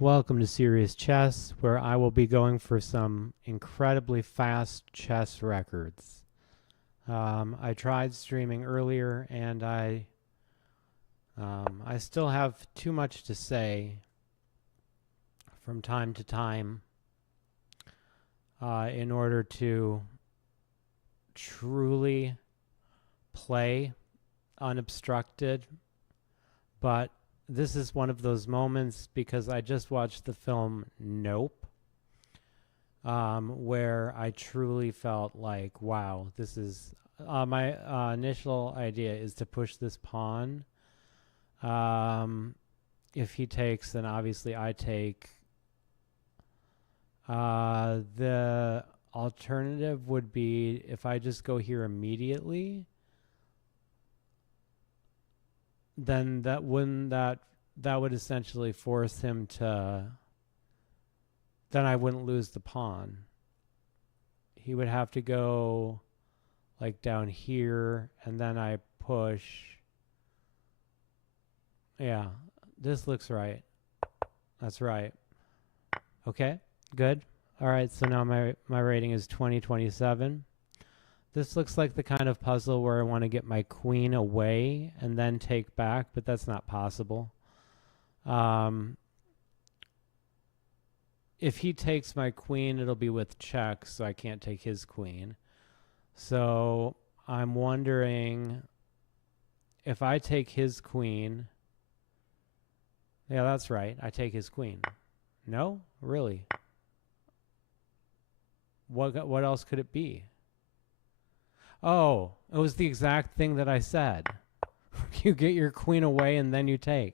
Welcome to Serious Chess, where I will be going for some incredibly fast chess records. I tried streaming earlier, and I still have too much to say from time to time in order to truly play unobstructed. But this is one of those moments because I just watched the film Nope, where I truly felt like, wow, this is my initial idea is to push this pawn. If he takes, then obviously I take. The alternative would be if I just go here immediately, then that would essentially force him to, then I wouldn't lose the pawn. He would have to go like down here, and then I push. Yeah, this looks right. That's right. Okay, good. All right, so now my rating is 2027. This looks like the kind of puzzle where I want to get my queen away and then take back, but that's not possible. If he takes my queen, it'll be with check, so I can't take his queen. So I'm wondering if I take his queen. Yeah, that's right. I take his queen. No? Really? What else could it be? Oh, it was the exact thing that I said. You get your queen away and then you take.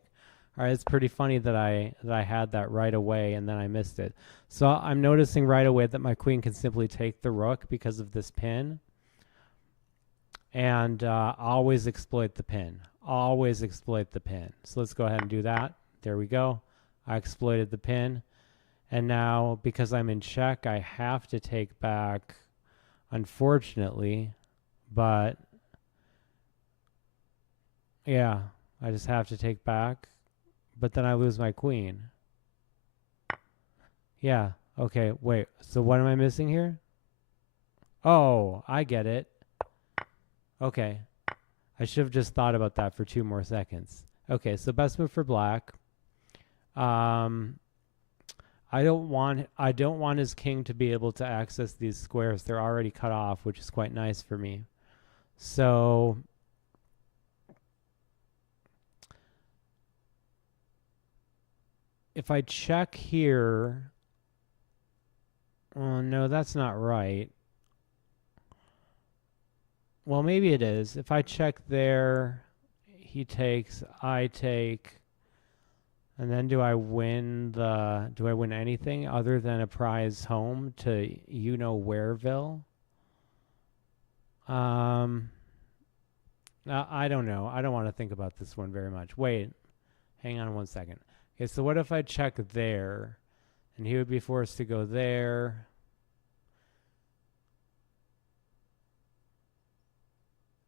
All right, it's pretty funny that I had that right away and then I missed it. So I'm noticing right away that my queen can simply take the rook because of this pin. And always exploit the pin. Always exploit the pin. So let's go ahead and do that. There we go. I exploited the pin. And now, because I'm in check, I have to take back, unfortunately. But, yeah, I just have to take back. But then I lose my queen. Yeah, okay, wait. So what am I missing here? Oh, I get it. Okay. I should have just thought about that for 2 more seconds. Okay, so best move for black. I don't want his king to be able to access these squares. They're already cut off, which is quite nice for me. So if I check here, oh no, that's not right. Well, maybe it is. If I check there, he takes, I take, and then do I win anything other than a prize home to whereville? I don't know. I don't want to think about this one very much. Wait, hang on 1 second. Okay, so what if I check there, and he would be forced to go there?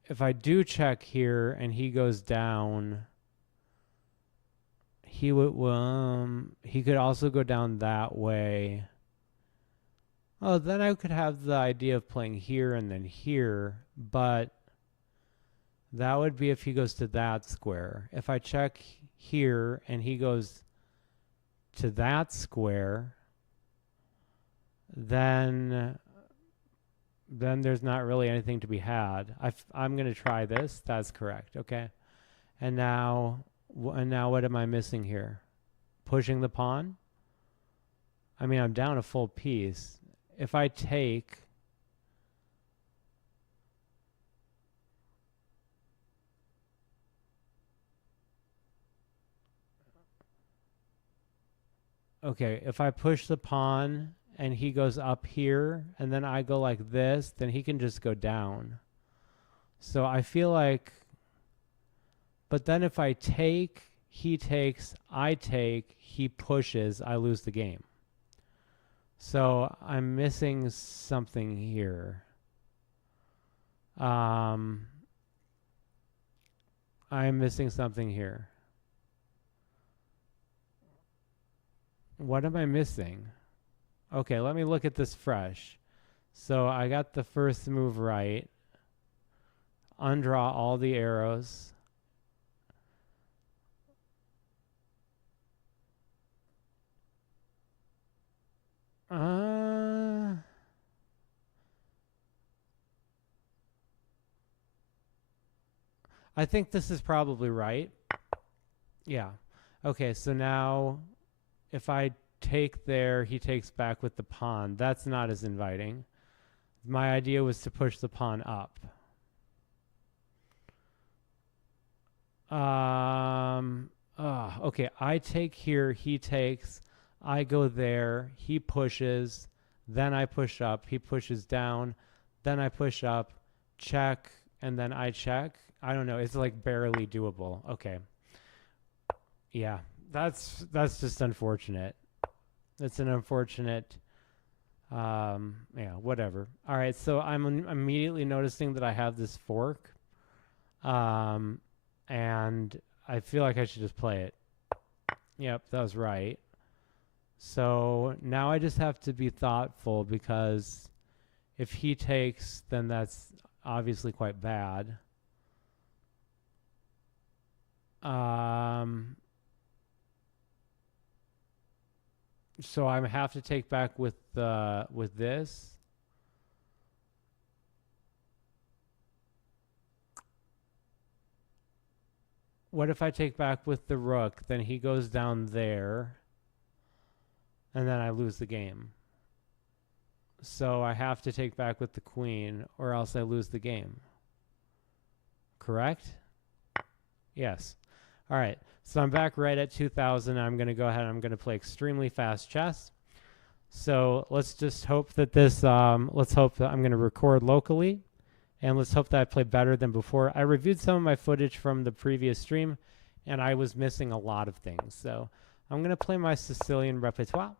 If I do check here and he goes down, he could also go down that way. Oh, then I could have the idea of playing here and then here, but that would be if he goes to that square. If I check here and he goes to that square, then there's not really anything to be had. I'm going to try this. That's correct. Okay. And now what am I missing here? Pushing the pawn? I mean, I'm down a full piece. If I take, okay, if I push the pawn and he goes up here and then I go like this, then he can just go down. So I feel like, but then if I take, he takes, I take, he pushes, I lose the game. So I'm missing something here. I'm missing something here. What am I missing? Okay, let me look at this fresh. So I got the first move right. Undraw all the arrows. I think this is probably right. Yeah. Okay, so now if I take there, he takes back with the pawn. That's not as inviting. My idea was to push the pawn up. Okay, I take here, he takes, I go there, he pushes, then I push up, he pushes down, then I push up, check, and then I check. I don't know, it's like barely doable. Okay. Yeah, that's just unfortunate. It's an unfortunate, yeah, whatever. All right, so I'm immediately noticing that I have this fork, and I feel like I should just play it. Yep, that was right. So now I just have to be thoughtful, because if he takes, then that's obviously quite bad. So I have to take back with this. What if I take back with the rook? Then he goes down there, and then I lose the game. So I have to take back with the queen, or else I lose the game. Correct? Yes. All right. So I'm back right at 2,000. I'm going to go ahead and I'm going to play extremely fast chess. So let's just hope that this, let's hope that I'm going to record locally. And let's hope that I play better than before. I reviewed some of my footage from the previous stream, and I was missing a lot of things. So I'm going to play my Sicilian repertoire,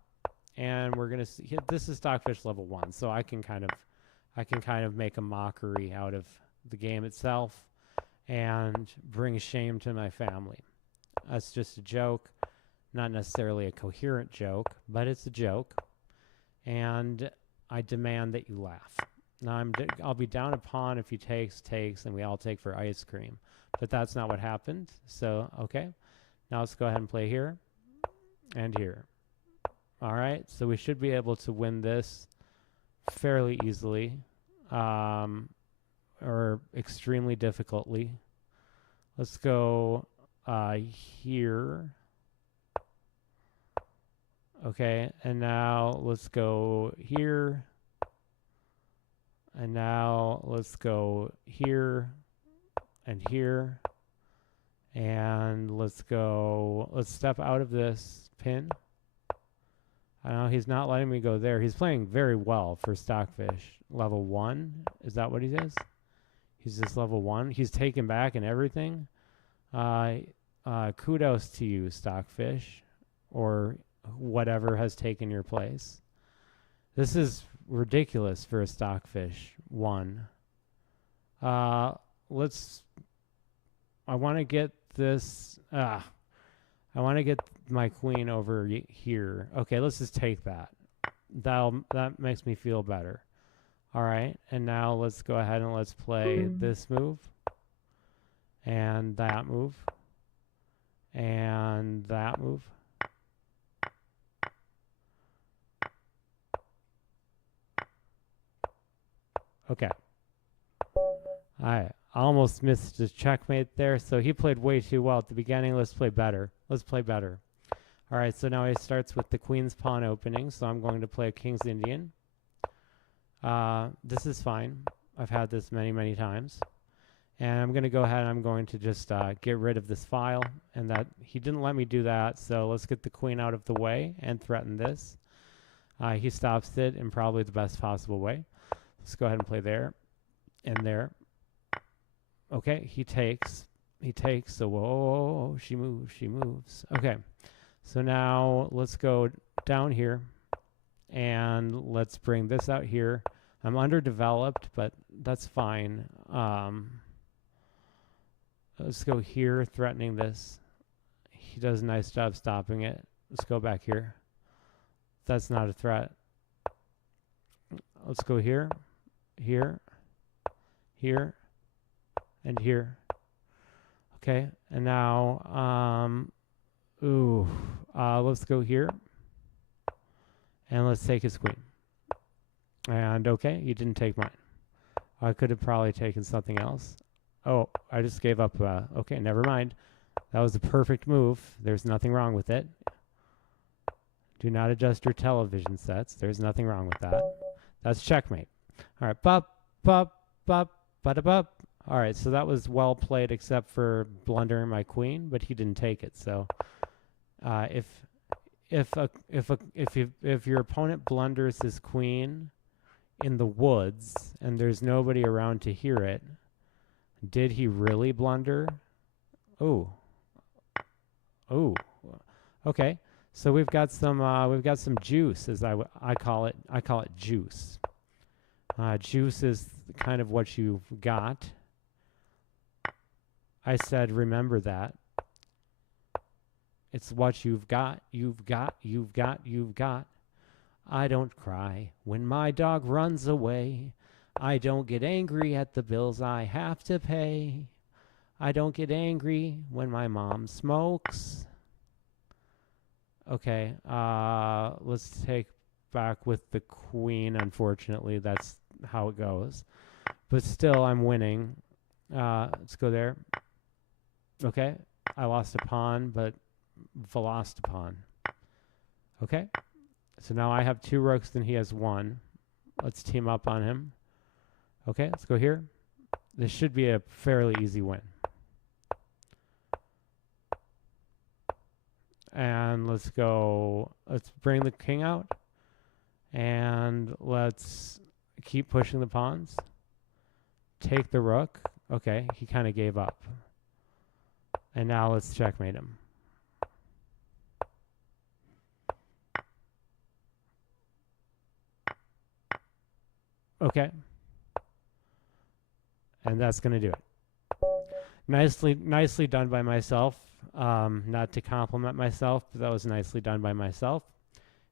and we're going to see. This is Stockfish level 1, so I can kind of make a mockery out of the game itself and bring shame to my family. That's just a joke, not necessarily a coherent joke, but it's a joke, and I demand that you laugh. Now I'll be down a pawn if he takes, and we all take for ice cream. But that's not what happened. So, okay. Now let's go ahead and play here and here. All right. So we should be able to win this fairly easily, or extremely difficultly. Let's go here. Okay. And now let's go here. And now let's go here and here. And let's step out of this pin. I know he's not letting me go there. He's playing very well for Stockfish. Level 1, is that what he is? He's just level 1. He's taken back and everything. Kudos to you, Stockfish, or whatever has taken your place. This is ridiculous for a Stockfish 1. I want to get this. I want to get my queen over here. Okay, let's just take that. That makes me feel better. All right, and now let's go ahead and let's play this move, and that move, and that move. Okay. I almost missed a checkmate there, so he played way too well at the beginning. Let's play better. Let's play better. All right, so now he starts with the queen's pawn opening, so I'm going to play a king's Indian. This is fine. I've had this many, many times. And I'm going to go ahead and I'm going to just get rid of this file, and that he didn't let me do that, so let's get the queen out of the way and threaten this. He stops it in probably the best possible way. Let's go ahead and play there and there. Okay, he takes, so whoa, she moves. Okay, so now let's go down here and let's bring this out here. I'm underdeveloped, but that's fine. Let's go here, threatening this. He does a nice job stopping it. Let's go back here. That's not a threat. Let's go here, here, here, and here. Okay, and now, let's go here, and let's take his queen. And okay, you didn't take mine. I could have probably taken something else. Oh, I just gave up. Okay, never mind. That was a perfect move. There's nothing wrong with it. Do not adjust your television sets. There's nothing wrong with that. That's checkmate. All right, bop, bop, bop, bada-bop. All right, so that was well played, except for blundering my queen, but he didn't take it. So, if your opponent blunders his queen in the woods and there's nobody around to hear it, did he really blunder? Oh. Okay. So we've got some juice, as I call it. I call it juice. Juice is kind of what you've got. I said, remember that. It's what you've got. You've got. You've got. You've got. I don't cry when my dog runs away. I don't get angry at the bills I have to pay. I don't get angry when my mom smokes. Okay, let's take back with the queen. Unfortunately, that's how it goes. But still, I'm winning. Let's go there. Okay, I lost a pawn, but lost a pawn. Okay, so now I have 2 rooks, and he has 1. Let's team up on him. Okay, let's go here. This should be a fairly easy win. And let's bring the king out, and let's keep pushing the pawns. Take the rook. Okay, he kind of gave up. And now let's checkmate him. Okay. And that's going to do it. Nicely done by myself. Not to compliment myself, but that was nicely done by myself.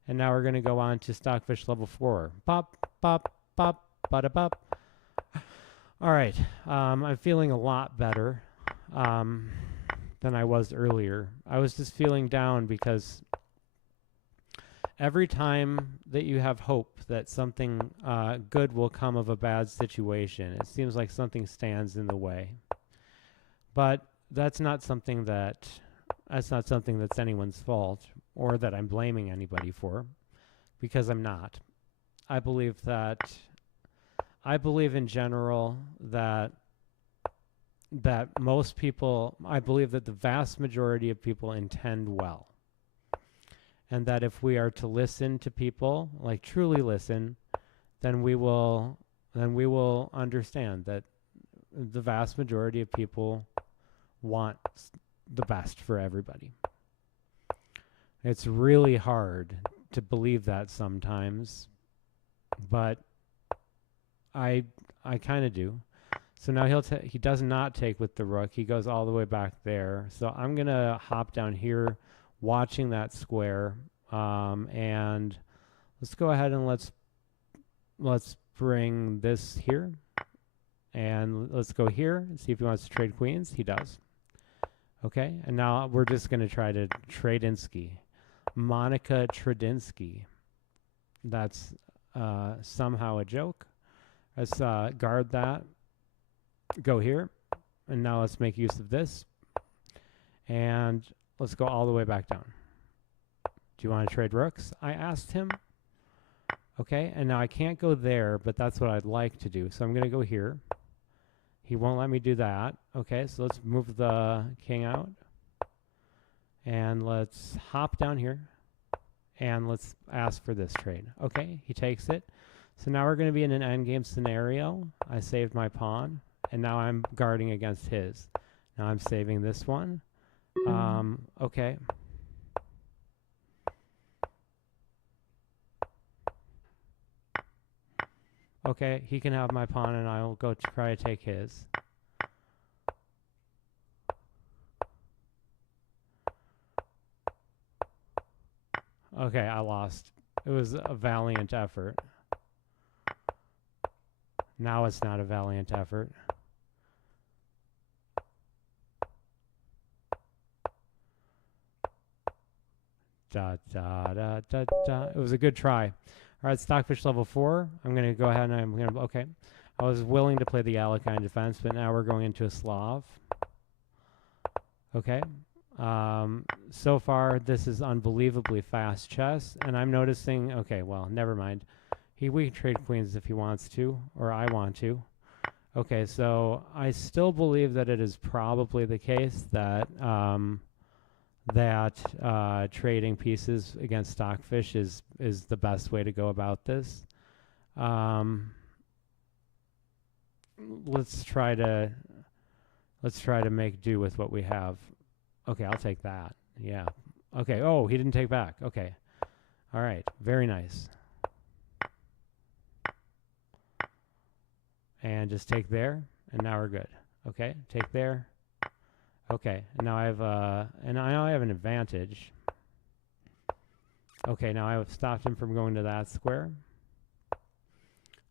And now we're going to go on to Stockfish level 4. Pop, pop, pop, bada-bop. All right. I'm feeling a lot better than I was earlier. I was just feeling down because every time that you have hope that something good will come of a bad situation, it seems like something stands in the way. But that's not something that's anyone's fault or that I'm blaming anybody for, because I'm not. I believe in general that most people, I believe that the vast majority of people intend well. And that if we are to listen to people, like truly listen, then we will understand that the vast majority of people want the best for everybody. It's really hard to believe that sometimes, but I kind of do. So now he does not take with the rook. He goes all the way back there. So I'm going to hop down here, watching that square, and let's go ahead and let's bring this here, and let's go here and see if he wants to trade queens. He does. Okay, and now we're just going to try to Tradinsky. Monica Tradinsky. That's somehow a joke. Let's guard that. Go here. And now let's make use of this. And let's go all the way back down. Do you want to trade rooks? I asked him. Okay, and now I can't go there, but that's what I'd like to do. So I'm going to go here. He won't let me do that. Okay, so let's move the king out. And let's hop down here. And let's ask for this trade. Okay, he takes it. So now we're going to be in an endgame scenario. I saved my pawn. And now I'm guarding against his. Now I'm saving this one. Okay. Okay, he can have my pawn, and I will go try to take his. Okay, I lost. It was a valiant effort. Now it's not a valiant effort. Da, da, da, da, da. It was a good try. All right, Stockfish level 4. I'm going to go ahead and I'm going to, okay. I was willing to play the Alekhine defense, but now we're going into a Slav. Okay. So far, this is unbelievably fast chess, and I'm noticing, okay, well, never mind. We can trade queens if he wants to, or I want to. Okay, so I still believe that it is probably the case that trading pieces against Stockfish is the best way to go about this. Let's try to make do with what we have. Okay, I'll take that. Yeah. Okay. Oh, he didn't take back. Okay. All right. Very nice. And just take there, and now we're good. Okay. Take there. Okay. And now I have an advantage. Okay. Now I've stopped him from going to that square.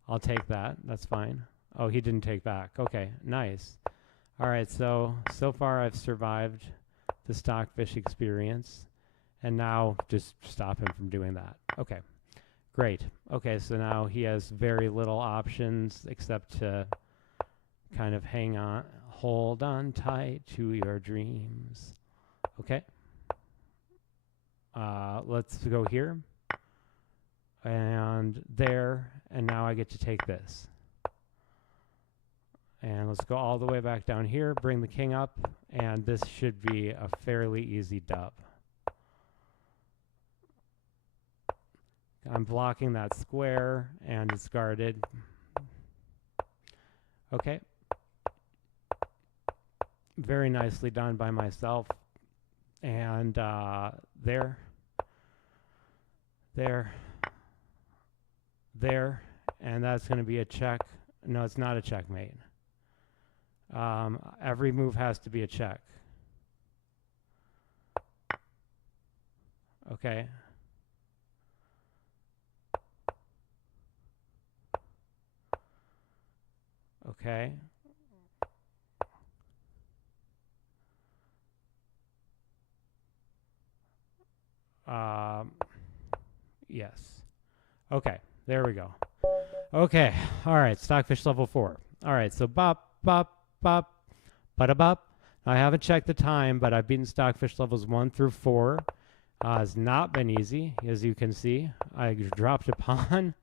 I'll take that. That's fine. Oh, he didn't take back. Okay. Nice. All right. So far I've survived the Stockfish experience, and now just stop him from doing that. Okay, great. Okay, so now he has very little options except to kind of hold on tight to your dreams. Okay, let's go here and there, and now I get to take this. And let's go all the way back down here, bring the king up, and this should be a fairly easy dub. I'm blocking that square, and it's guarded. Okay. Very nicely done by myself. And there, and that's going to be a check. No, it's not a checkmate. Every move has to be a check. Okay. Okay. Yes. Okay. There we go. Okay. All right. Stockfish level 4. All right. So bop, bop, bop, bada-bop. I haven't checked the time, but I've beaten Stockfish levels 1 through 4. It's not been easy, as you can see. I dropped a pawn,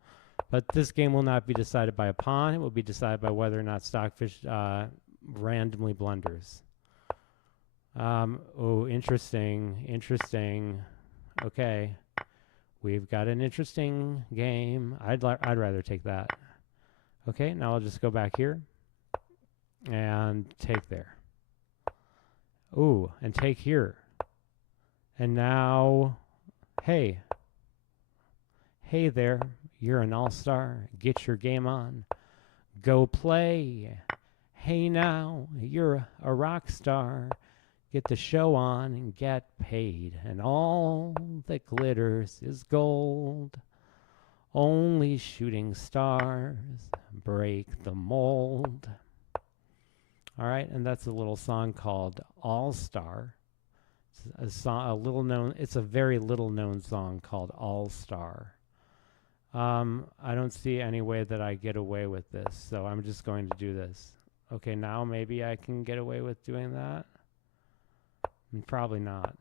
but this game will not be decided by a pawn. It will be decided by whether or not Stockfish randomly blunders. Oh, interesting, interesting. Okay, we've got an interesting game. I'd rather take that. Okay, now I'll just go back here and take there. Ooh, and take here. And now, hey there, you're an all-star. Get your game on. Go play. Hey now, you're a rock star. Get the show on and get paid. And all that glitters is gold. Only shooting stars break the mold. All right, and that's a little song called All Star. It's a very little known song called All Star. I don't see any way that I get away with this, so I'm just going to do this. Okay, now maybe I can get away with doing that. Probably not.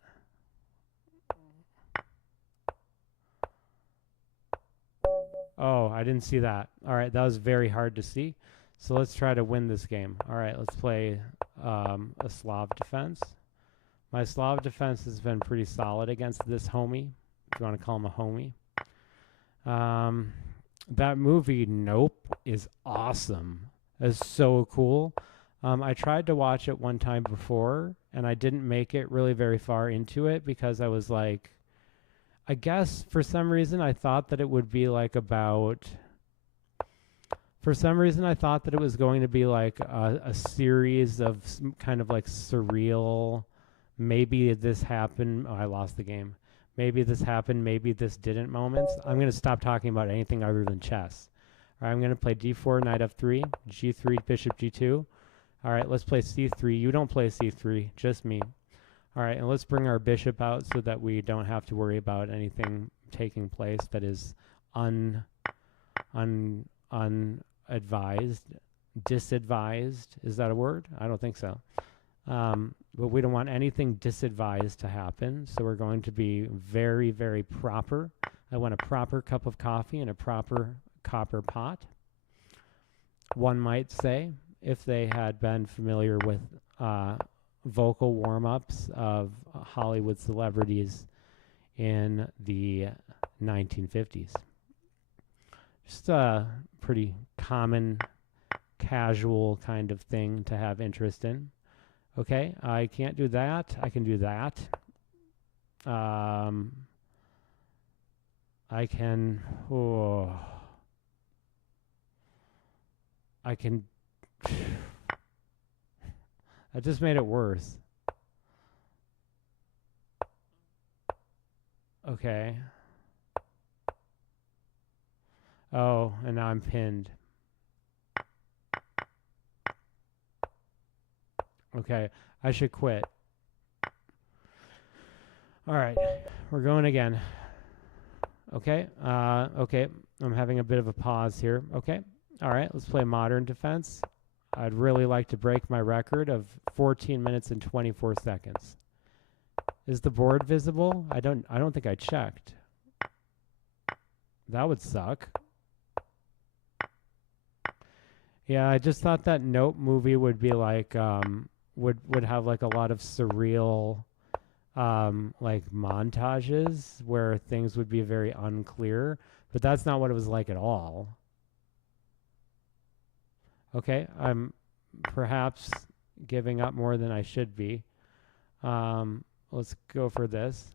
Oh, I didn't see that. All right, that was very hard to see. So let's try to win this game. All right, let's play a Slav defense. My Slav defense has been pretty solid against this homie, if you want to call him a homie. That movie, Nope, is awesome. It's so cool. I tried to watch it one time before, and I didn't make it really very far into it because I was like, I guess for some reason I thought that it would be like about... For some reason, I thought that it was going to be like a series of kind of like surreal, maybe this happened. Oh, I lost the game. maybe this happened, maybe this didn't moments. I'm going to stop talking about anything other than chess. All right, I'm going to play d4, knight f3, g3, bishop g2. All right, let's play c3. You don't play c3, just me. All right, and let's bring our bishop out so that we don't have to worry about anything taking place that is unadvised, disadvised. Is that a word? I don't think so. But we don't want anything disadvised to happen, so we're going to be very, very proper. I want a proper cup of coffee and a proper copper pot. One might say, if they had been familiar with vocal warm-ups of Hollywood celebrities in the 1950s. Just a pretty common, casual kind of thing to have interest in. Okay, I can't do that. I can do that. I can... Oh, I can... That just made it worse. Okay. Oh, and now I'm pinned. Okay, I should quit. All right, we're going again. Okay, okay, I'm having a bit of a pause here. Okay, all right, let's play modern defense. I'd really like to break my record of 14 minutes and 24 seconds. Is the board visible? I don't think I checked. That would suck. Yeah, I just thought that Nope movie would be like would have like a lot of surreal like montages where things would be very unclear, but that's not what it was like at all. Okay, I'm perhaps giving up more than I should be. Let's go for this.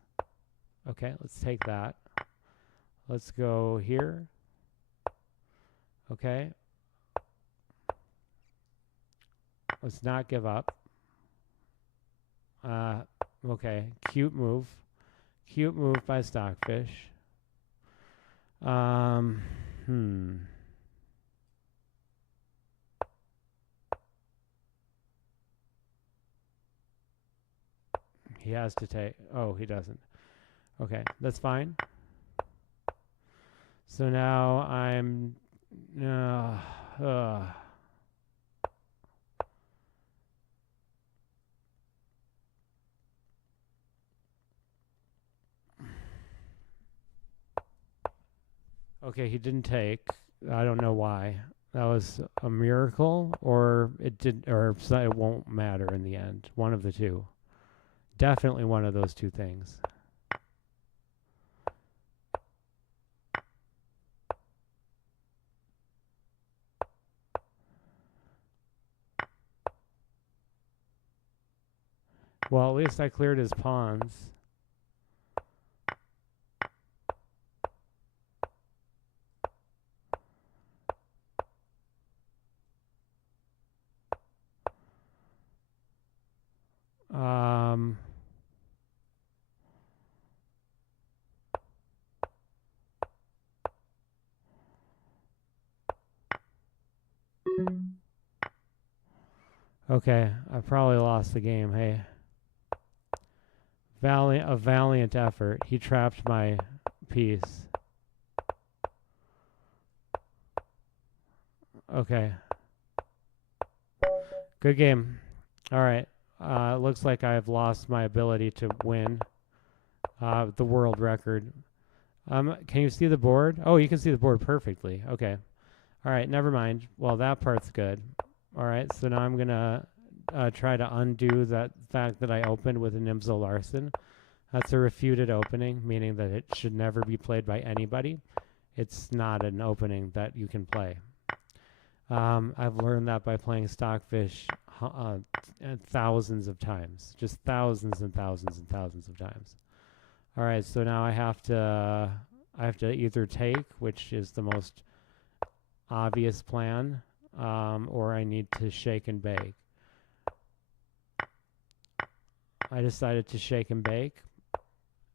Okay, let's take that. Let's go here. Okay. Let's not give up. Okay, cute move. Cute move by Stockfish. He has to take... Oh, he doesn't. Okay, that's fine. So now I'm... Okay, he didn't take. I don't know why. That was a miracle, or it did, or it won't matter in the end. One of the two. Definitely one of those two things. Well, at least I cleared his pawns. Okay, I probably lost the game. Hey, a valiant effort. He trapped my piece. Okay. Good game. All right. It looks like I've lost my ability to win the world record. Can you see the board? Oh, you can see the board perfectly. Okay. All right, never mind. Well, that part's good. All right, so now I'm going to try to undo that fact that I opened with an Imzo Larsen. That's a refuted opening, meaning that it should never be played by anybody. It's not an opening that you can play. I've learned that by playing Stockfish thousands of times, just thousands and thousands and thousands of times. All right, so now I have to either take, which is the most obvious plan, or I need to shake and bake. I decided to shake and bake,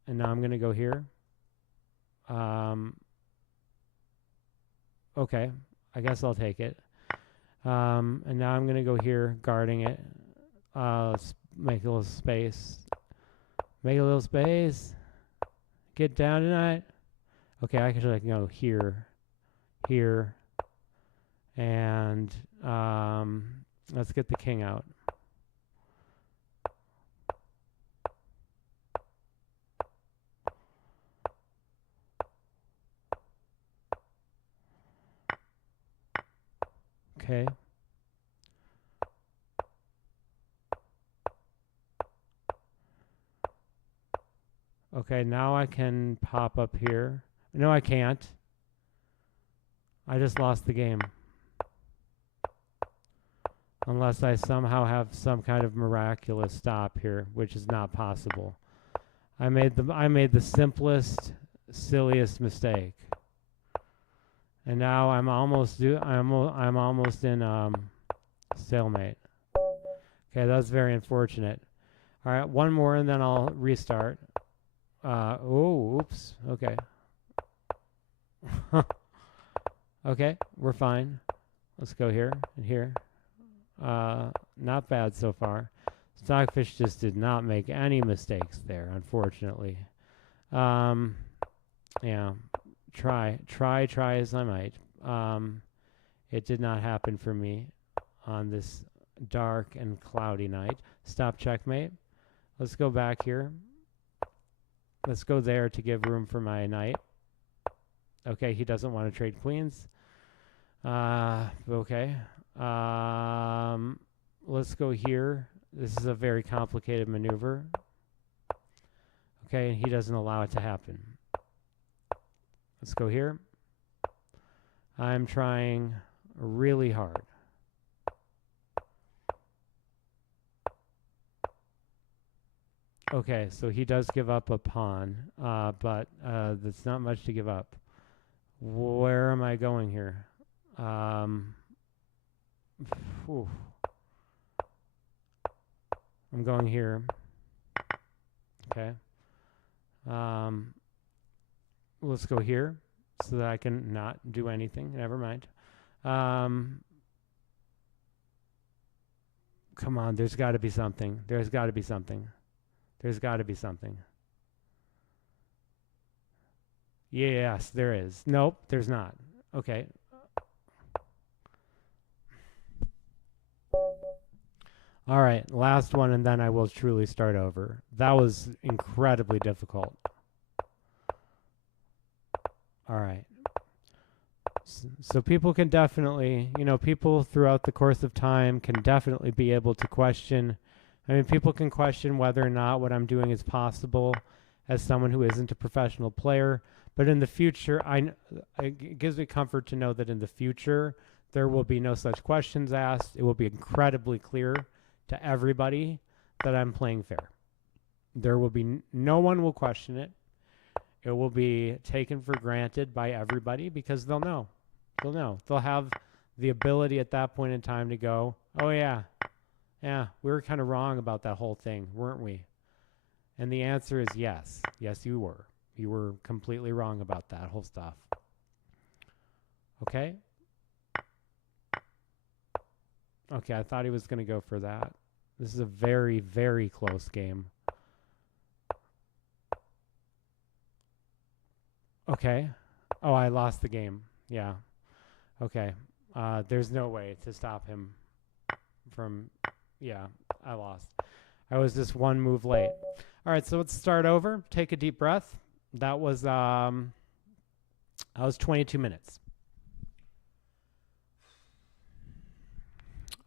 And now I'm going to go here. Okay, I guess I'll take it. And now I'm going to go here, guarding it. Let's make a little space. Make a little space. Get down tonight. Okay, I can go here, here, and let's get the king out. Okay. Okay, now I can pop up here. No, I can't. I just lost the game. Unless I somehow have some kind of miraculous stop here, which is not possible. I made the simplest, silliest mistake. And now I'm almost in stalemate. Okay, that's very unfortunate. All right, one more and then I'll restart. Oh, oops. Okay. Okay, we're fine. Let's go here and here. Not bad so far. Stockfish just did not make any mistakes there, unfortunately. Yeah. Try as I might. It did not happen for me on this dark and cloudy night. Stop checkmate. Let's go back here. Let's go there to give room for my knight. Okay, he doesn't want to trade queens. Okay. Let's go here. This is a very complicated maneuver. Okay, and he doesn't allow it to happen. Let's go here. I'm trying really hard. Okay, so he does give up a pawn, but that's not much to give up. Where am I going here? I'm going here. Okay. Let's go here so that I can not do anything. Never mind. Come on, there's got to be something. There's got to be something. There's got to be something. Yes, there is. Nope, there's not. Okay. All right, last one, and then I will truly start over. That was incredibly difficult. All right. So people can definitely, people throughout the course of time can definitely be able to question. I mean, people can question whether or not what I'm doing is possible as someone who isn't a professional player. But in the future, it gives me comfort to know that in the future, there will be no such questions asked. It will be incredibly clear to everybody that I'm playing fair. There will be no one will question it. It will be taken for granted by everybody because they'll know. They'll know. They'll have the ability at that point in time to go, oh, yeah, we were kind of wrong about that whole thing, weren't we? And the answer is yes. Yes, you were. You were completely wrong about that whole stuff. Okay? Okay, I thought he was going to go for that. This is a very, very close game. Okay. Oh, I lost the game. Yeah. Okay. There's no way to stop him from... Yeah, I lost. I was just one move late. All right, so let's start over. Take a deep breath. That was 22 minutes.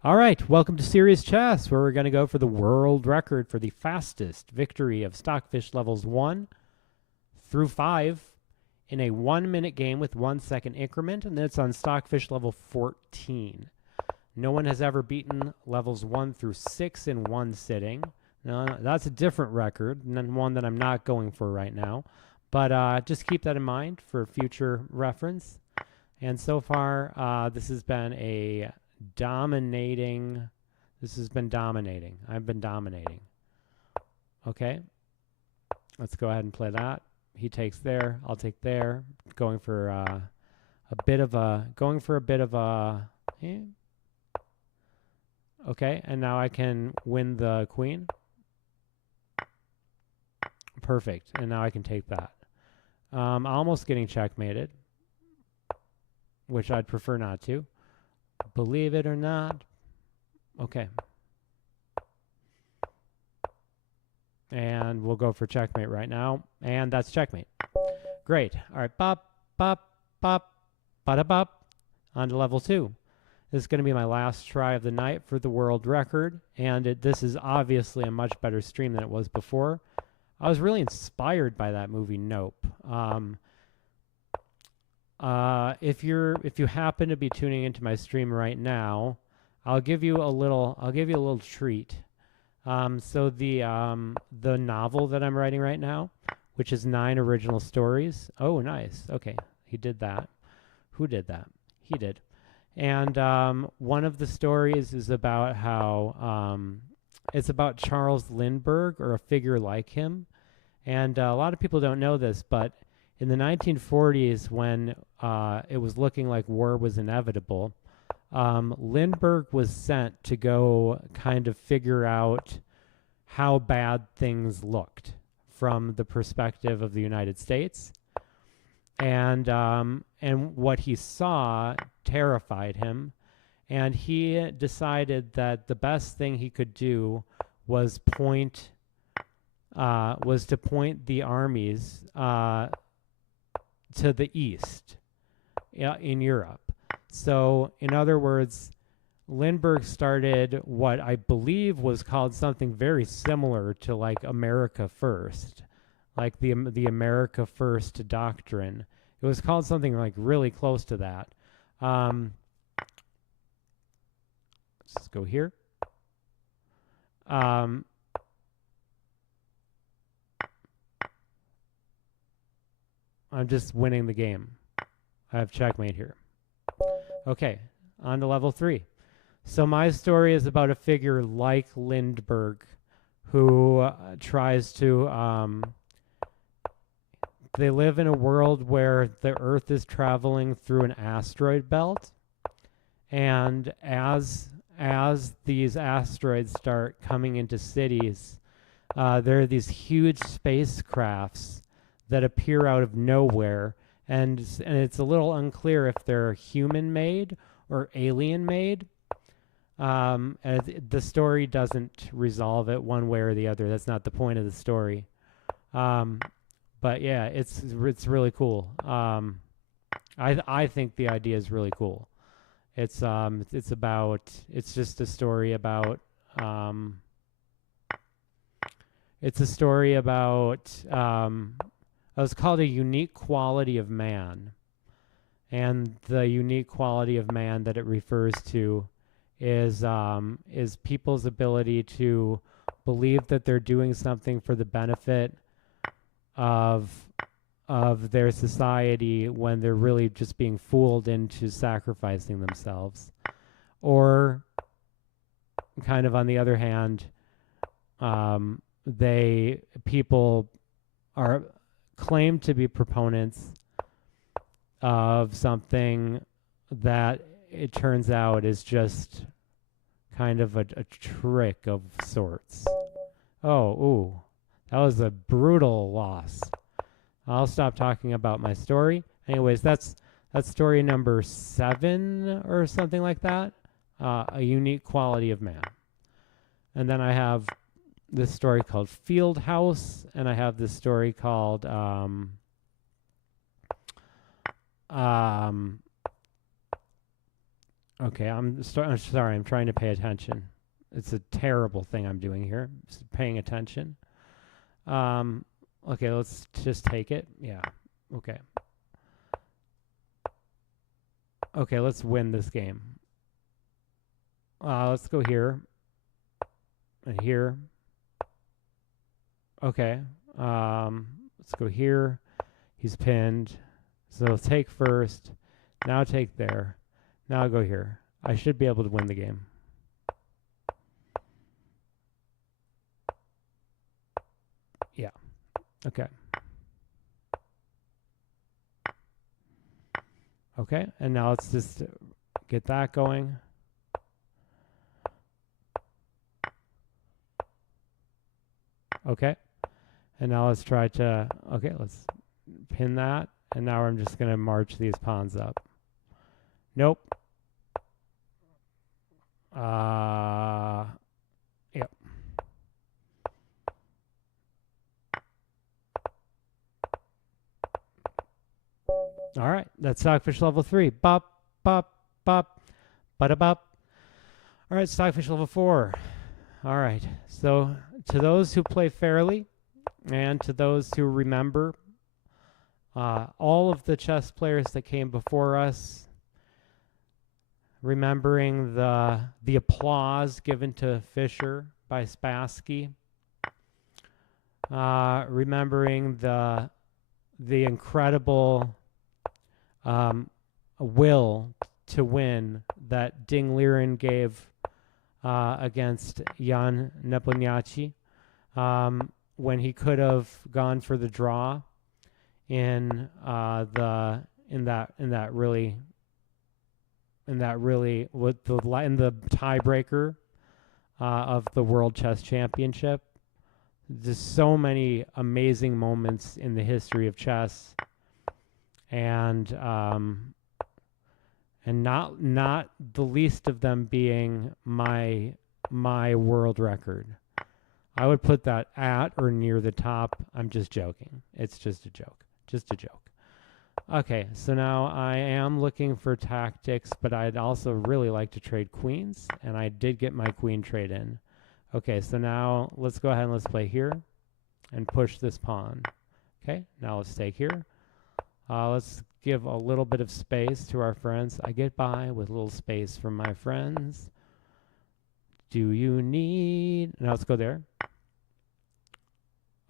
All right, welcome to Serious Chess, where we're going to go for the world record for the fastest victory of Stockfish levels 1 through 5 in a 1-minute game with 1 second increment, and it's on Stockfish level 14. No one has ever beaten levels 1 through 6 in one sitting. No, that's a different record, and one that I'm not going for right now. But just keep that in mind for future reference. And so far, this has been a dominating. This has been dominating. I've been dominating. Okay. Let's go ahead and play that. He takes there. I'll take there. Going for a bit of a. Okay, and now I can win the queen. Perfect. And now I can take that. Almost getting checkmated, which I'd prefer not to. Believe it or not. Okay. And we'll go for checkmate right now. And that's checkmate. Great. All right. Bop, bop, bop, bada bop. On to level 2. This is going to be my last try of the night for the world record. And this is obviously a much better stream than it was before. I was really inspired by that movie Nope. If you happen to be tuning into my stream right now, I'll give you a little treat. So the novel that I'm writing right now, which is 9 original stories. Oh, nice. Okay, he did that. Who did that? He did. And one of the stories is about how it's about Charles Lindbergh, or a figure like him. And a lot of people don't know this, but in the 1940s, when it was looking like war was inevitable, Lindbergh was sent to go kind of figure out how bad things looked from the perspective of the United States. And what he saw terrified him. And he decided that the best thing he could do was to point the armies to the east in Europe. So, in other words, Lindbergh started what I believe was called something very similar to like America First, like the America First doctrine. It was called something like really close to that. Let's go here. I'm just winning the game. I have checkmate here. Okay, on to level 3. So my story is about a figure like Lindbergh who tries to... they live in a world where the Earth is traveling through an asteroid belt. And as these asteroids start coming into cities, there are these huge spacecrafts that appear out of nowhere, and it's a little unclear if they're human-made or alien-made. The story doesn't resolve it one way or the other. That's not the point of the story. But yeah, it's really cool. I think the idea is really cool. It's just a story about it's called A Unique Quality of Man. And the unique quality of man that it refers to is people's ability to believe that they're doing something for the benefit of their society when they're really just being fooled into sacrificing themselves. Or kind of on the other hand, people are claim to be proponents of something that it turns out is just kind of a trick of sorts. Oh, ooh, that was a brutal loss. I'll stop talking about my story. Anyways, that's story number 7 or something like that. A Unique Quality of Man. And then I have this story called Field House, and I have this story called okay, I'm sorry, I'm trying to pay attention. It's a terrible thing I'm doing here. Just paying attention. Okay, let's just take it. Yeah. Okay. Okay, let's win this game. Let's go here. And here. Okay. Let's go here. He's pinned. So take first. Now take there. Now I'll go here. I should be able to win the game. Yeah. Okay. Okay, and now let's just get that going. Okay, and now let's try to, okay, let's pin that, and now I'm just going to march these pawns up. Nope. Yep. All right, that's Stockfish level 3. Bop, bop, bop, bada-bop. All right, Stockfish level 4. All right, so to those who play fairly and to those who remember all of the chess players that came before us, remembering the applause given to Fischer by Spassky, remembering the incredible will to win that Ding Liren gave against Jan Nepomniachtchi when he could have gone for the draw in that really with the tiebreaker of the World Chess Championship. Just so many amazing moments in the history of chess, and not the least of them being my world record. I would put that at or near the top. I'm just joking. It's just a joke. Just a joke. Okay, so now I am looking for tactics, but I'd also really like to trade queens, and I did get my queen trade in. Okay, so now let's go ahead and let's play here and push this pawn. Okay, now let's take here. Let's give a little bit of space to our friends. I get by with a little space from my friends. Do you need... Now let's go there.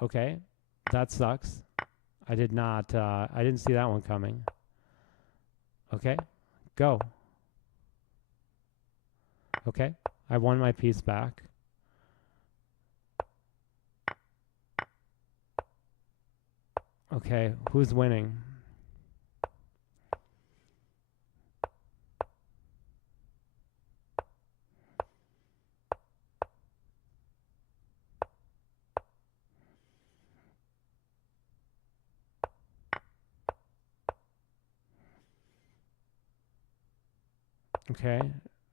Okay, that sucks. I did not, I didn't see that one coming. Okay, go. Okay, I won my piece back. Okay, who's winning? Okay,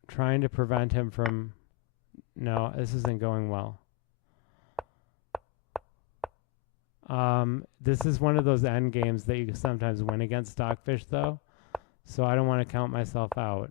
trying to prevent him from... No, this isn't going well. This is one of those end games that you sometimes win against Stockfish, though, so I don't want to count myself out.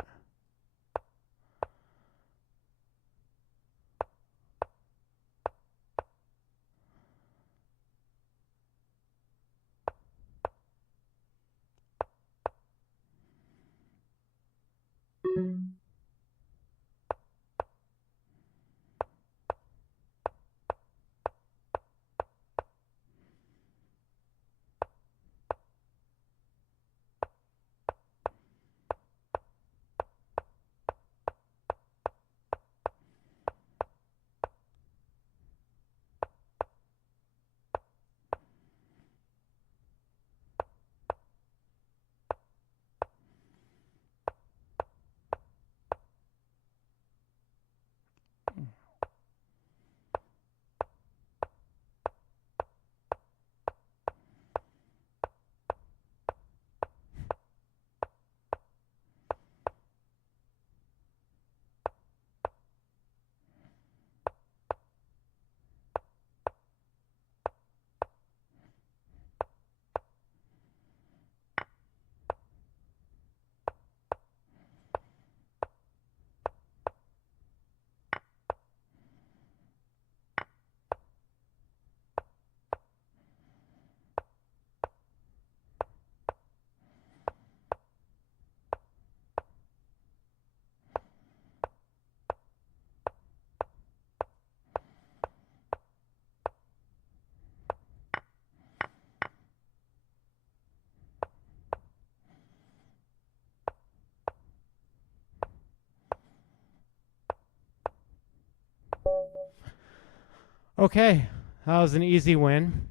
Okay, that was an easy win.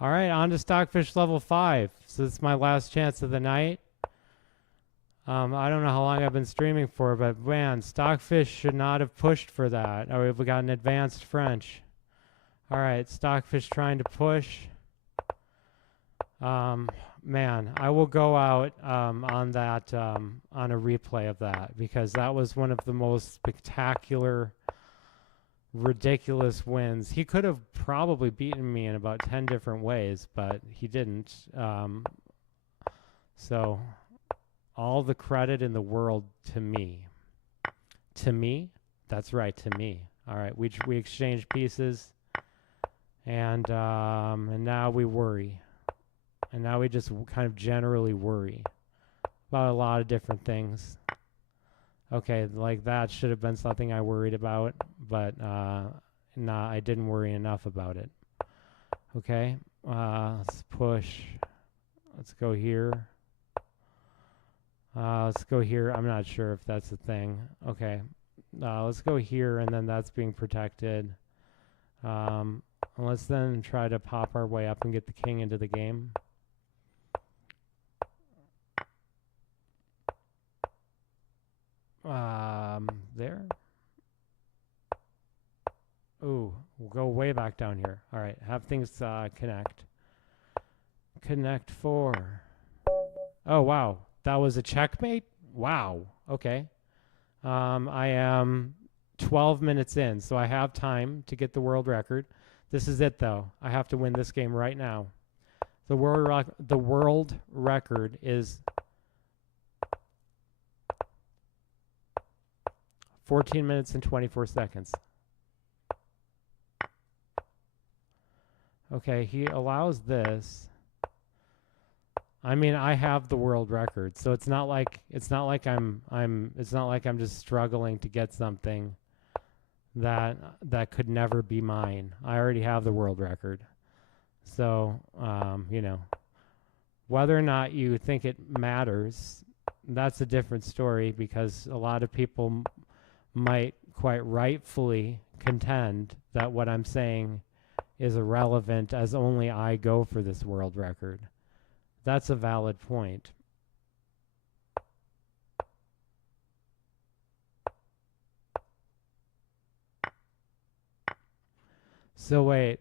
All right, on to Stockfish level 5. So this is my last chance of the night. I don't know how long I've been streaming for, but man, Stockfish should not have pushed for that. Oh, we got an advanced French. All right, Stockfish trying to push. Man, I will go out on that on a replay of that, because that was one of the most spectacular, ridiculous wins. He could have probably beaten me in about 10 different ways, but he didn't. So all the credit in the world to me. To me? That's right, to me. All right, we exchanged pieces, and now we worry. And now we just kind of generally worry about a lot of different things. Okay, like that should have been something I worried about, but nah, I didn't worry enough about it. Okay, let's push. Let's go here. Let's go here. I'm not sure if that's a thing. Okay, let's go here, and then that's being protected. Let's then try to pop our way up and get the king into the game. There. Ooh, we'll go way back down here. All right, have things connect. Connect 4. Oh, wow. That was a checkmate? Wow. Okay. I am 12 minutes in, so I have time to get the world record. This is it, though. I have to win this game right now. The world record is 14 minutes and 24 seconds. Okay, he allows this. I mean, I have the world record, so it's not like I'm just struggling to get something that could never be mine. I already have the world record. So, you know, whether or not you think it matters, that's a different story, because a lot of people might quite rightfully contend that what I'm saying is irrelevant, as only I go for this world record. That's a valid point. So wait.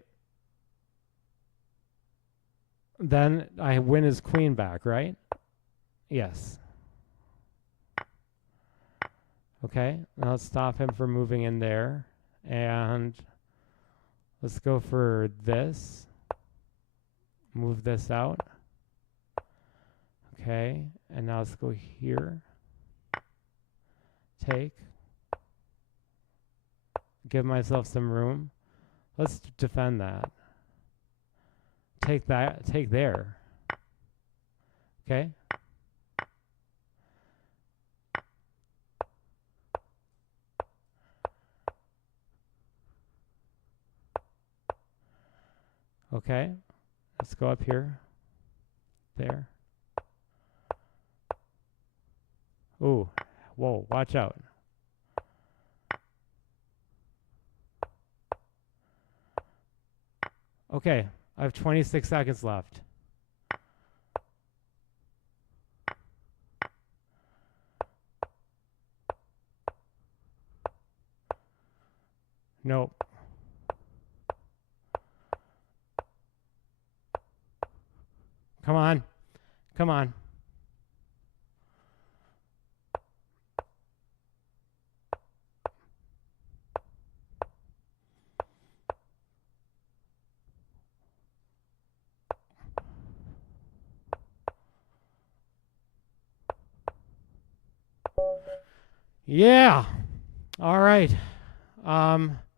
Then I win his queen back, right? Yes. Okay, now let's stop him from moving in there. And let's go for this. Move this out. Okay, and now let's go here. Take. Give myself some room. Let's defend that. Take that, take there. Okay. Okay, let's go up here. There. Ooh, whoa, watch out. Okay, I have 26 seconds left. Nope. Come on. Come on. Yeah. All right.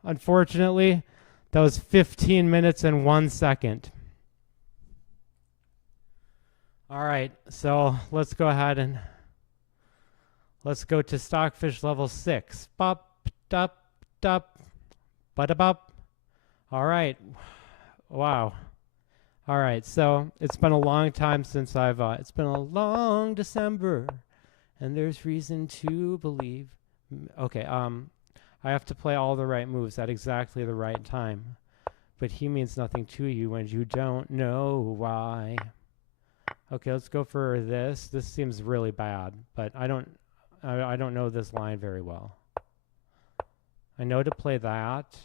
Unfortunately, that was 15 minutes and 1 second. All right, so let's go ahead and let's go to Stockfish level 6. Bop, dup, dup, bada-bop. All right. Wow. All right, so it's been a long time since it's been a long December, and there's reason to believe. Okay, I have to play all the right moves at exactly the right time, but he means nothing to you and you don't know why. Okay, let's go for this. This seems really bad, but I don't know this line very well. I know to play that,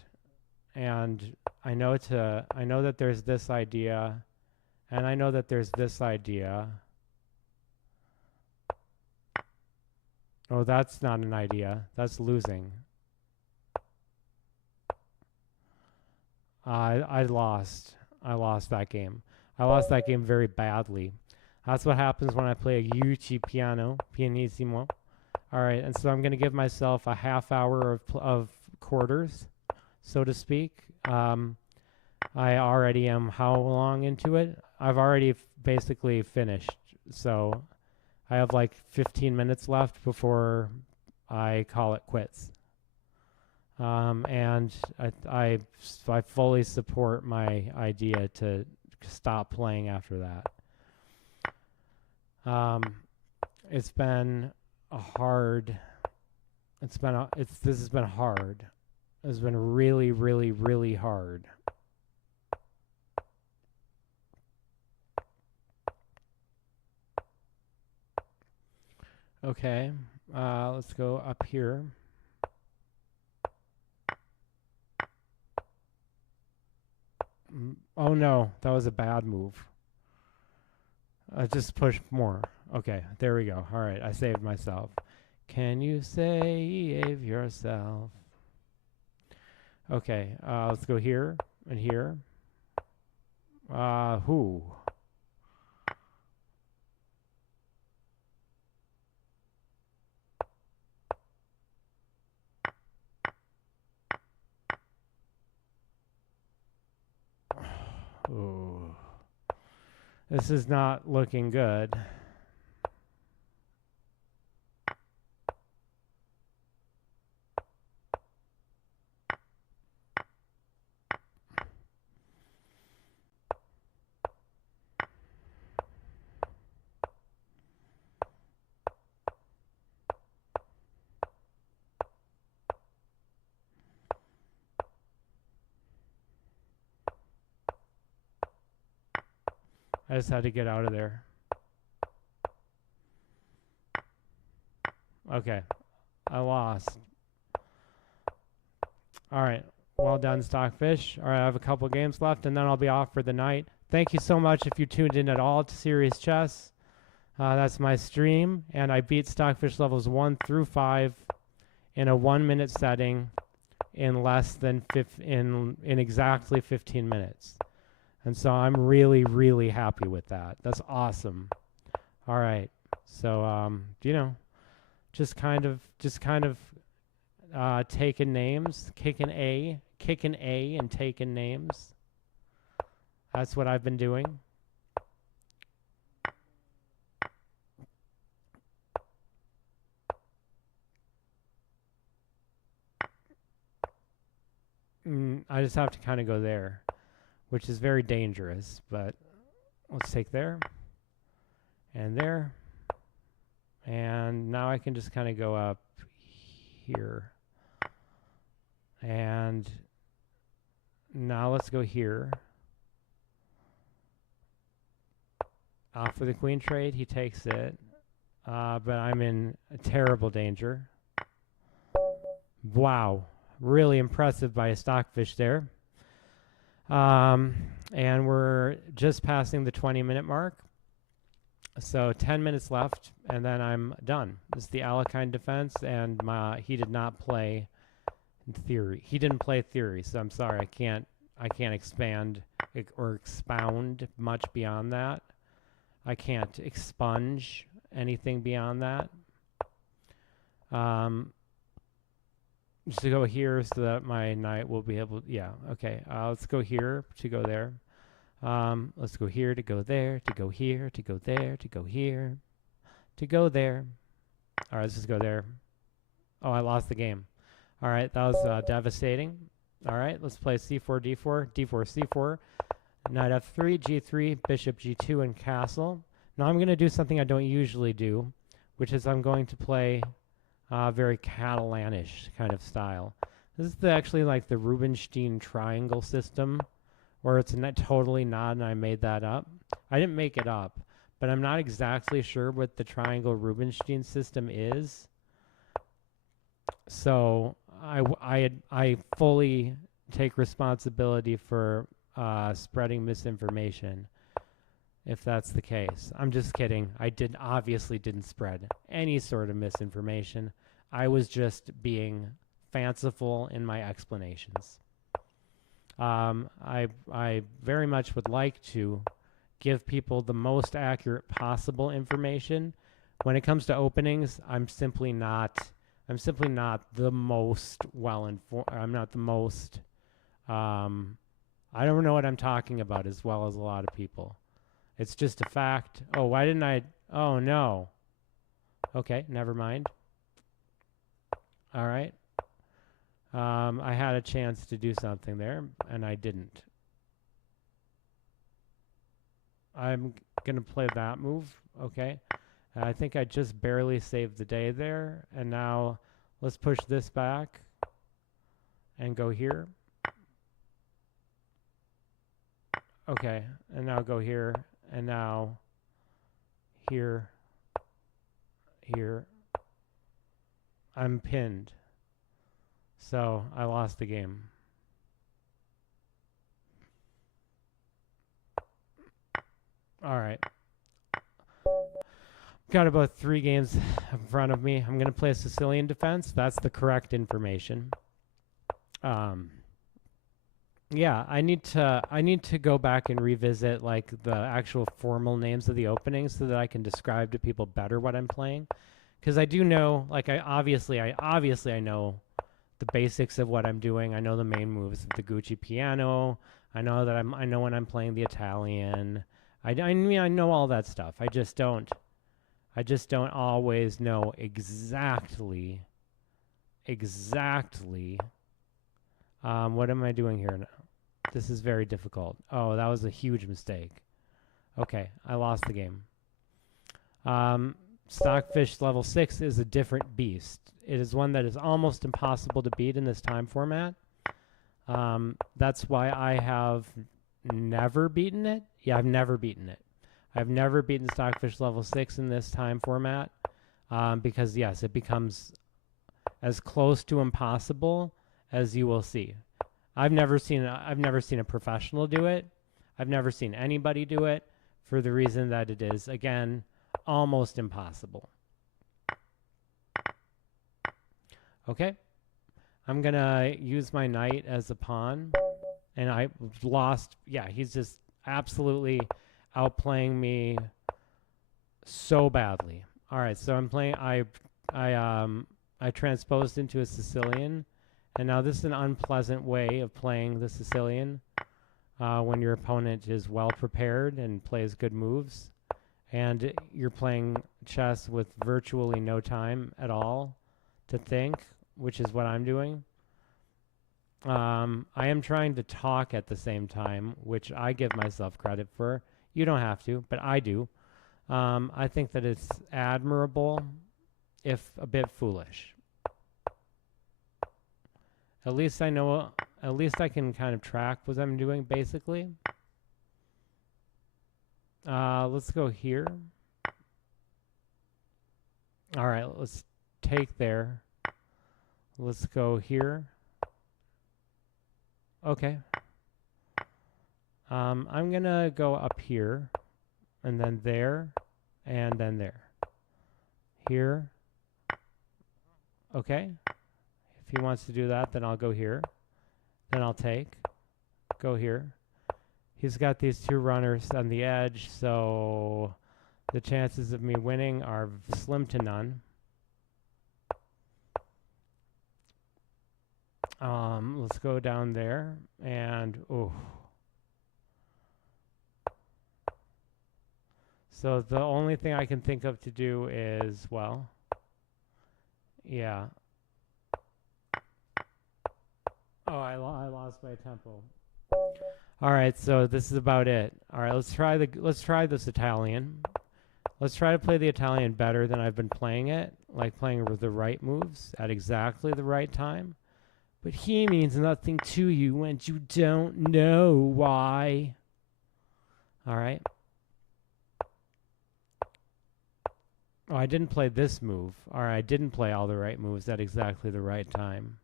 and I know that there's this idea, and I know that there's this idea. Oh, that's not an idea. That's losing. I lost. I lost that game. I lost that game very badly. That's what happens when I play a Yuchi pianissimo. All right, and so I'm going to give myself a half hour of quarters, so to speak. I already am how long into it? I've already basically finished. So I have like 15 minutes left before I call it quits. And I fully support my idea to stop playing after that. It's been a hard. This has been hard. It's been really, really, really hard. Okay, let's go up here. Oh no, that was a bad move. Just push more. Okay, there we go. All right, I saved myself. Can you save yourself? Okay, let's go here and here. Who? Ooh. This is not looking good. I just had to get out of there. Okay, I lost. All right, well done, Stockfish. All right, I have a couple games left, and then I'll be off for the night. Thank you so much if you tuned in at all to Serious Chess. That's my stream, and I beat Stockfish levels 1 through 5 in a 1-minute setting in less than in exactly 15 minutes. And so I'm really, really happy with that. That's awesome. All right. So, just kind of taking names, kicking A and taking names. That's what I've been doing. I just have to kind of go there, which is very dangerous, but let's take there and there. And now I can just kind of go up here. And now let's go here. For the queen trade, he takes it. But I'm in terrible danger. Wow. Really impressive by a Stockfish there. And we're just passing the 20-minute mark. So 10 minutes left, and then I'm done. This is the Alekhine defense, and he did not play theory. He didn't play theory, so I'm sorry. I can't expand or expound much beyond that. I can't expunge anything beyond that. Just to go here so that my knight will be able. Yeah. Okay. Let's go here to go there. Let's go here to go there, to go here, to go there, to go here, to go there. All right, let's just go there. Oh, I lost the game. All right, that was devastating. All right, let's play c4, d4, d4, c4, knight f3, g3, bishop g2, and castle. Now I'm going to do something I don't usually do, which is I'm going to play very Catalanish kind of style. This is actually like the Rubinstein triangle system. or it's totally not and I made that up. I didn't make it up, but I'm not exactly sure what the triangle Rubinstein system is. So I fully take responsibility for spreading misinformation if that's the case. I'm just kidding. I obviously didn't spread any sort of misinformation. I was just being fanciful in my explanations. I very much would like to give people the most accurate possible information. When it comes to openings, I'm simply not the most well informed. I'm not the most I don't know what I'm talking about as well as a lot of people. It's just a fact. Oh, why didn't I? Oh, no. Okay, never mind. All right. I had a chance to do something there, and I didn't. I'm going to play that move. Okay. I think I just barely saved the day there. And now let's push this back and go here. Okay. And now go here. And now here. Here. I'm pinned. So I lost the game. All right. Got about 3 games in front of me. I'm going to play a Sicilian defense. That's the correct information. Yeah, I need to go back and revisit like the actual formal names of the openings so that I can describe to people better what I'm playing. Because I do know, like I obviously know the basics of what I'm doing. I know the main moves of the Gucci piano. I know that I know when I'm playing the Italian. I mean I know all that stuff. I just don't always know exactly what am I doing here now? This is very difficult. Oh, that was a huge mistake. Okay, I lost the game. Stockfish level 6 is a different beast. It is one that is almost impossible to beat in this time format. That's why I have never beaten it. Yeah, I've never beaten it. I've never beaten Stockfish level 6 in this time format because, yes, it becomes as close to impossible as you will see. I've never seen a professional do it. I've never seen anybody do it for the reason that it is, again, almost impossible. Okay. I'm going to use my knight as a pawn. And I lost. Yeah, he's just absolutely outplaying me so badly. All right, so I'm playing. I transposed into a Sicilian, and now this is an unpleasant way of playing the Sicilian when your opponent is well prepared and plays good moves, and you're playing chess with virtually no time at all to think, which is what I'm doing. I am trying to talk at the same time, which I give myself credit for. You don't have to, but I do. I think that it's admirable, if a bit foolish. At least I know, at least I can kind of track what I'm doing, basically. Let's go here. All right, let's take there. Let's go here. Okay. I'm going to go up here, and then there, and then there. Here. Okay. If he wants to do that, then I'll go here. Then I'll take. Go here. He's got these 2 runners on the edge, so the chances of me winning are slim to none. Let's go down there, and ooh. So the only thing I can think of to do is, well, yeah. Oh, I lost my tempo. All right, so this is about it. All right, let's try this Italian. Let's try to play the Italian better than I've been playing it, like playing with the right moves at exactly the right time. but he means nothing to you and you don't know why. All right. Oh, I didn't play this move. All right, I didn't play all the right moves at exactly the right time.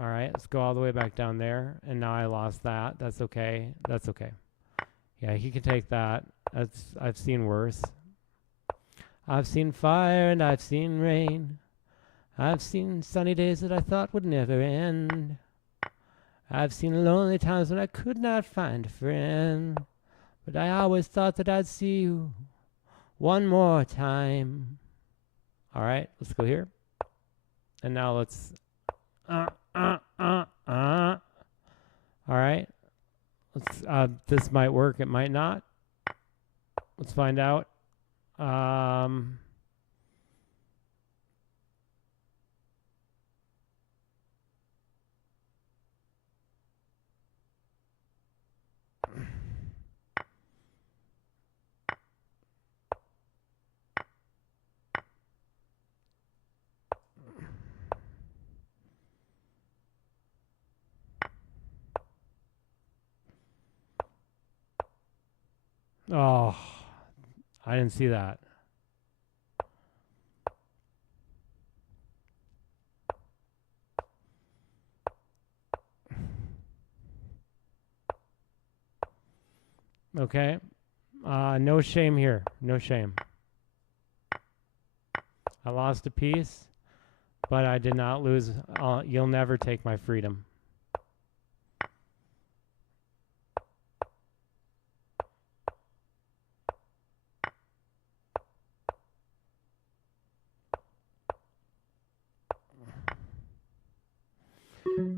All right, let's go all the way back down there. And now I lost that. That's okay. That's okay. Yeah, he can take that. I've seen worse. I've seen fire and I've seen rain. I've seen sunny days that I thought would never end. I've seen lonely times when I could not find a friend. But I always thought that I'd see you one more time. All right, let's go here. And now let's... All right. Let's. This might work. It might not. Let's find out. Oh, I didn't see that. Okay. No shame here. No shame. I lost a piece, but I did not lose. You'll never take my freedom.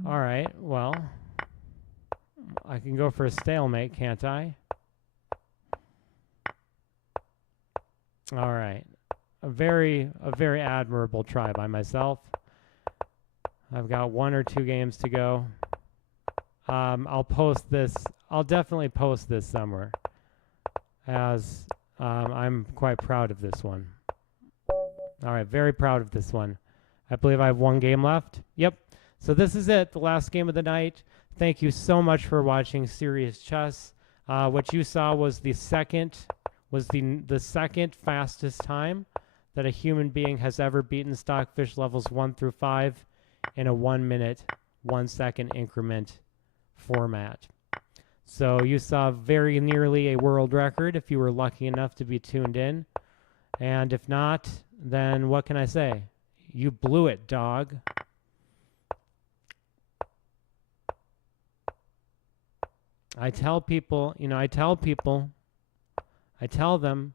All right, well, I can go for a stalemate, can't I? All right. A very admirable try by myself. I've got 1 or 2 games to go. I'll post this. I'll definitely post this somewhere, as I'm quite proud of this one. All right, very proud of this one. I believe I have 1 game left. Yep. So this is it, the last game of the night. Thank you so much for watching Serious Chess. What you saw was the second fastest time that a human being has ever beaten Stockfish levels 1 through 5 in a 1 minute, 1 second increment format. So you saw very nearly a world record if you were lucky enough to be tuned in. And if not, then what can I say? You blew it, dog. I tell people, I tell them,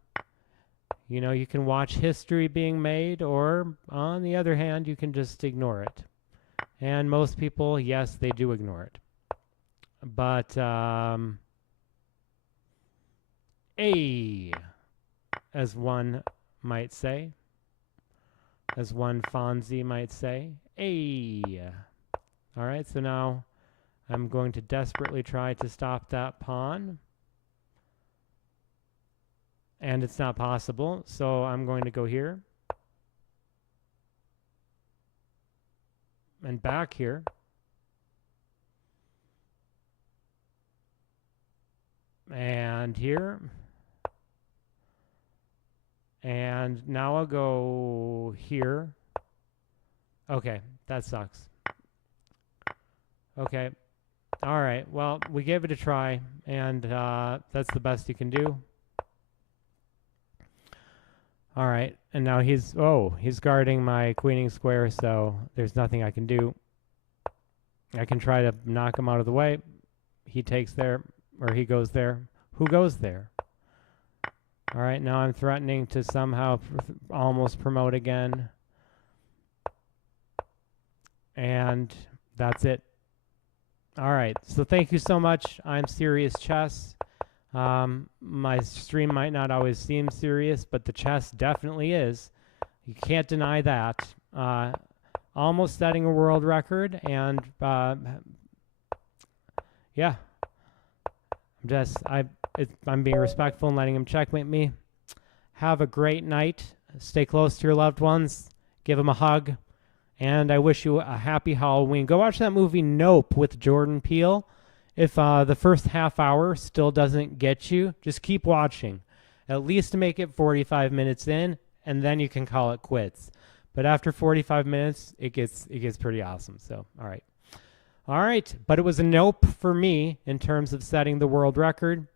you can watch history being made, or on the other hand, you can just ignore it. And most people, yes, they do ignore it. But, as one might say, as one Fonzie might say, All right, so now I'm going to desperately try to stop that pawn. And it's not possible, so I'm going to go here. And back here. And here. And now I'll go here. Okay, that sucks. Okay. All right, well, we gave it a try, and that's the best you can do. All right, and now he's guarding my queening square, so there's nothing I can do. I can try to knock him out of the way. He takes there, or he goes there. Who goes there? All right, now I'm threatening to somehow almost promote again. And that's it. All right, so thank you so much. I'm Serious Chess. My stream might not always seem serious, but the chess definitely is. You can't deny that. Almost setting a world record, and yeah, I'm being respectful and letting him checkmate me. Have a great night. Stay close to your loved ones. Give them a hug, And I wish you a happy Halloween. Go watch that movie Nope with Jordan Peele. If the first half hour still doesn't get you, just keep watching. At least make it 45 minutes in, and then you can call it quits. But after 45 minutes, it gets pretty awesome. So, all right. All right, but it was a nope for me in terms of setting the world record.